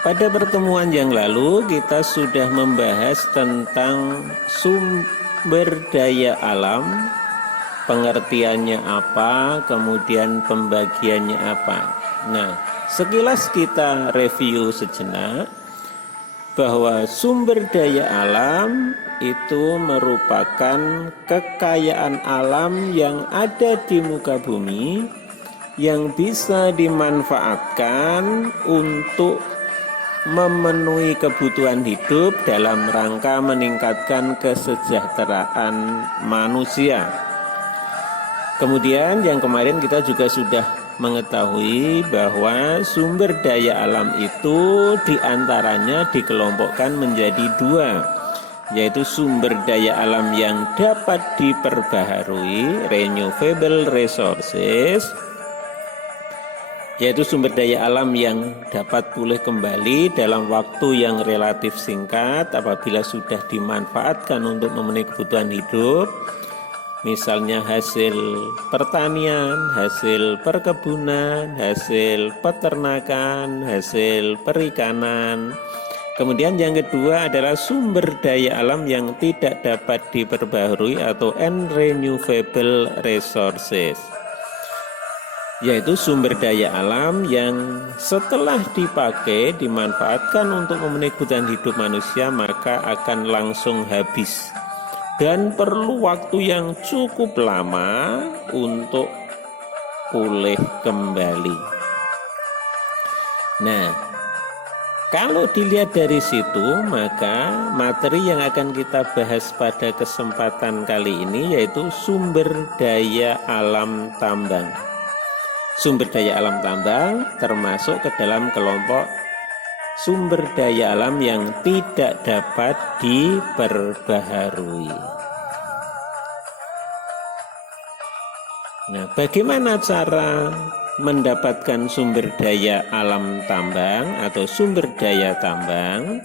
Pada pertemuan yang lalu kita sudah membahas tentang sumber daya alam, pengertiannya apa, kemudian pembagiannya apa. Nah, sekilas kita review sejenak bahwa sumber daya alam itu merupakan kekayaan alam yang ada di muka bumi yang bisa dimanfaatkan untuk memenuhi kebutuhan hidup dalam rangka meningkatkan kesejahteraan manusia. Kemudian yang kemarin kita juga sudah mengetahui bahwa sumber daya alam itu diantaranya dikelompokkan menjadi dua, yaitu sumber daya alam yang dapat diperbaharui, renewable resources, yaitu sumber daya alam yang dapat pulih kembali dalam waktu yang relatif singkat apabila sudah dimanfaatkan untuk memenuhi kebutuhan hidup, misalnya hasil pertanian, hasil perkebunan, hasil peternakan, hasil perikanan. Kemudian yang kedua adalah sumber daya alam yang tidak dapat diperbaharui atau unrenewable resources, yaitu sumber daya alam yang setelah dipakai, dimanfaatkan untuk memenuhi kebutuhan hidup manusia, maka akan langsung habis dan perlu waktu yang cukup lama untuk pulih kembali. Nah, kalau dilihat dari situ, maka materi yang akan kita bahas pada kesempatan kali ini yaitu sumber daya alam tambang. Sumber daya alam tambang termasuk ke dalam kelompok sumber daya alam yang tidak dapat diperbaharui. Nah, bagaimana cara mendapatkan sumber daya alam tambang atau sumber daya tambang?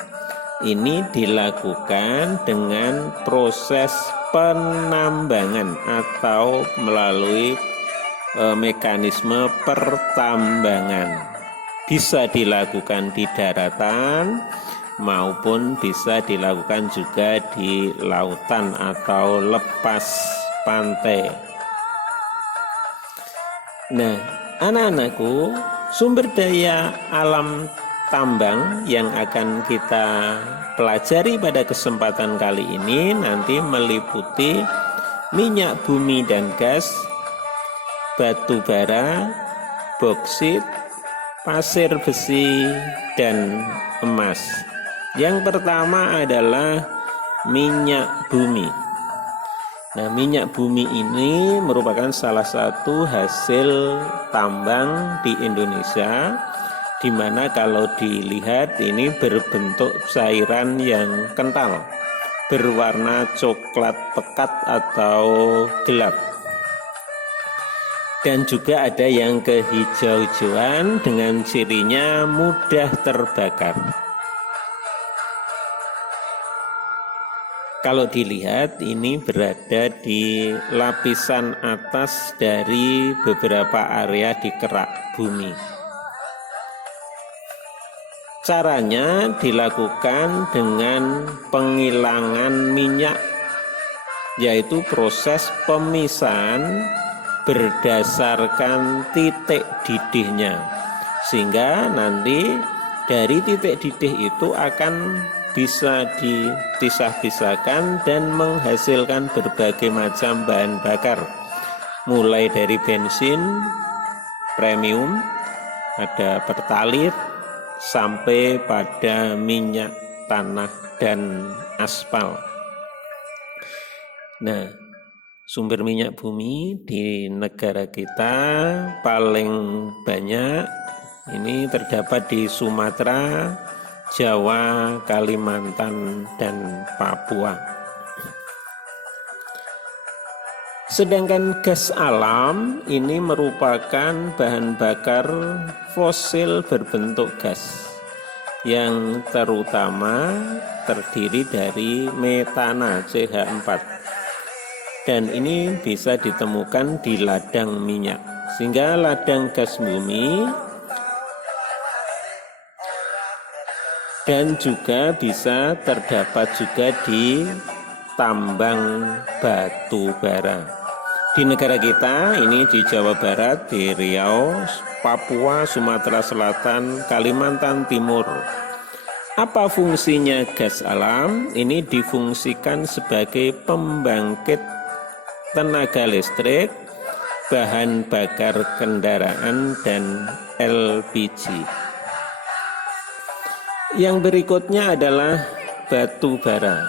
Ini dilakukan dengan proses penambangan atau melalui mekanisme pertambangan. Bisa dilakukan di daratan maupun bisa dilakukan juga di lautan atau lepas pantai. Nah, anak-anakku, sumber daya alam tambang yang akan kita pelajari pada kesempatan kali ini nanti meliputi minyak bumi dan gas, batu bara, boksit, pasir besi, dan emas. Yang pertama adalah minyak bumi. Nah, minyak bumi ini merupakan salah satu hasil tambang di Indonesia, di mana kalau dilihat ini berbentuk cairan yang kental, berwarna coklat pekat atau gelap. Dan juga ada yang kehijau-hijauan dengan cirinya mudah terbakar. Kalau dilihat ini berada di lapisan atas dari beberapa area di kerak bumi. Caranya dilakukan dengan penghilangan minyak, yaitu proses pemisahan berdasarkan titik didihnya, sehingga nanti dari titik didih itu akan bisa dipisah-pisahkan dan menghasilkan berbagai macam bahan bakar, mulai dari bensin premium, ada pertalit, sampai pada minyak tanah dan aspal. Nah, sumber minyak bumi di negara kita paling banyak ini terdapat di Sumatera, Jawa, Kalimantan, dan Papua. Sedangkan gas alam ini merupakan bahan bakar fosil berbentuk gas yang terutama terdiri dari metana CH4. Dan ini bisa ditemukan di ladang minyak, sehingga ladang gas bumi dan juga bisa terdapat juga di tambang batu bara. Di negara kita ini di Jawa Barat, di Riau, Papua, Sumatera Selatan, Kalimantan Timur. Apa fungsinya gas alam? Ini difungsikan sebagai pembangkit tenaga listrik, bahan bakar kendaraan, dan LPG. Yang berikutnya adalah batu bara.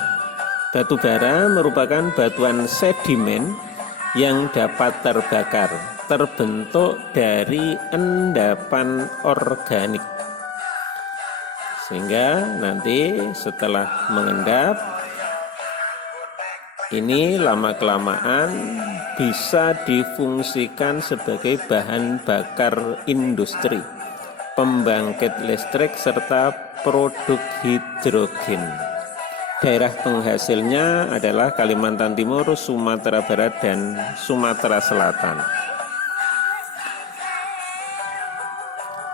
Batu bara merupakan batuan sedimen yang dapat terbakar, terbentuk dari endapan organik. Sehingga nanti setelah mengendap, ini lama-kelamaan bisa difungsikan sebagai bahan bakar industri, pembangkit listrik, serta produk hidrogen. Daerah penghasilnya adalah Kalimantan Timur, Sumatera Barat, dan Sumatera Selatan.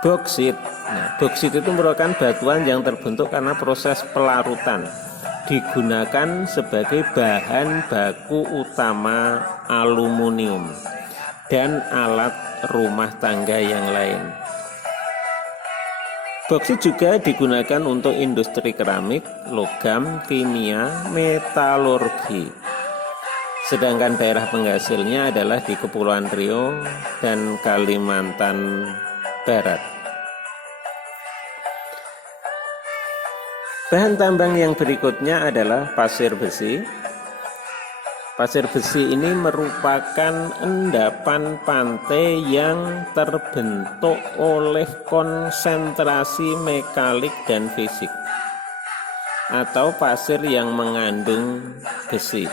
Boksit. Nah, boksit itu merupakan batuan yang terbentuk karena proses pelarutan. Digunakan sebagai bahan baku utama aluminium dan alat rumah tangga yang lain. Boksit juga digunakan untuk industri keramik, logam, kimia, metalurgi. Sedangkan daerah penghasilnya adalah di Kepulauan Riau dan Kalimantan Barat. Bahan tambang yang berikutnya adalah pasir besi. Pasir besi ini merupakan endapan pantai yang terbentuk oleh konsentrasi mekanik dan fisik, atau pasir yang mengandung besi.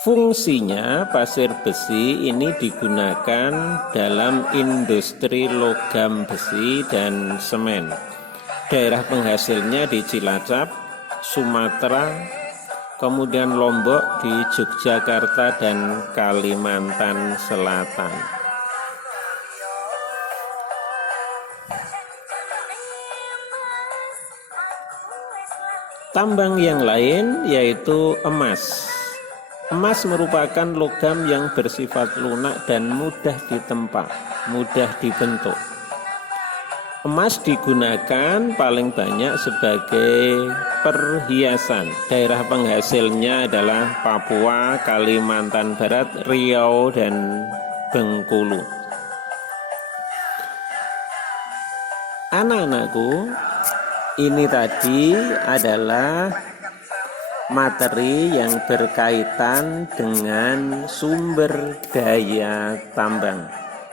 Fungsinya pasir besi ini digunakan dalam industri logam besi dan semen. Daerah penghasilnya di Cilacap, Sumatera, kemudian Lombok, di Yogyakarta, dan Kalimantan Selatan. Tambang yang lain yaitu emas. Emas merupakan logam yang bersifat lunak dan mudah ditempa, mudah dibentuk. Emas digunakan paling banyak sebagai perhiasan. Daerah penghasilnya adalah Papua, Kalimantan Barat, Riau, dan Bengkulu. Anak-anakku, ini tadi adalah materi yang berkaitan dengan sumber daya tambang,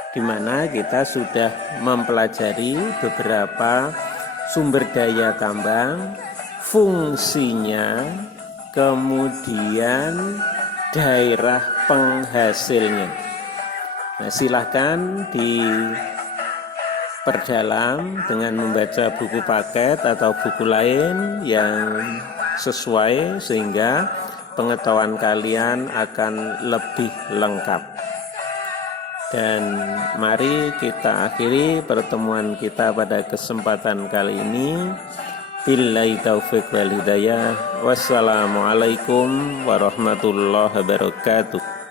di mana kita sudah mempelajari beberapa sumber daya tambang, fungsinya, kemudian daerah penghasilnya. Nah, silahkan diperdalam dengan membaca buku paket atau buku lain yang sesuai, sehingga pengetahuan kalian akan lebih lengkap. Dan mari kita akhiri pertemuan kita pada kesempatan kali ini. Billahi taufiq wal hidayah. Wassalamualaikum warahmatullahi wabarakatuh.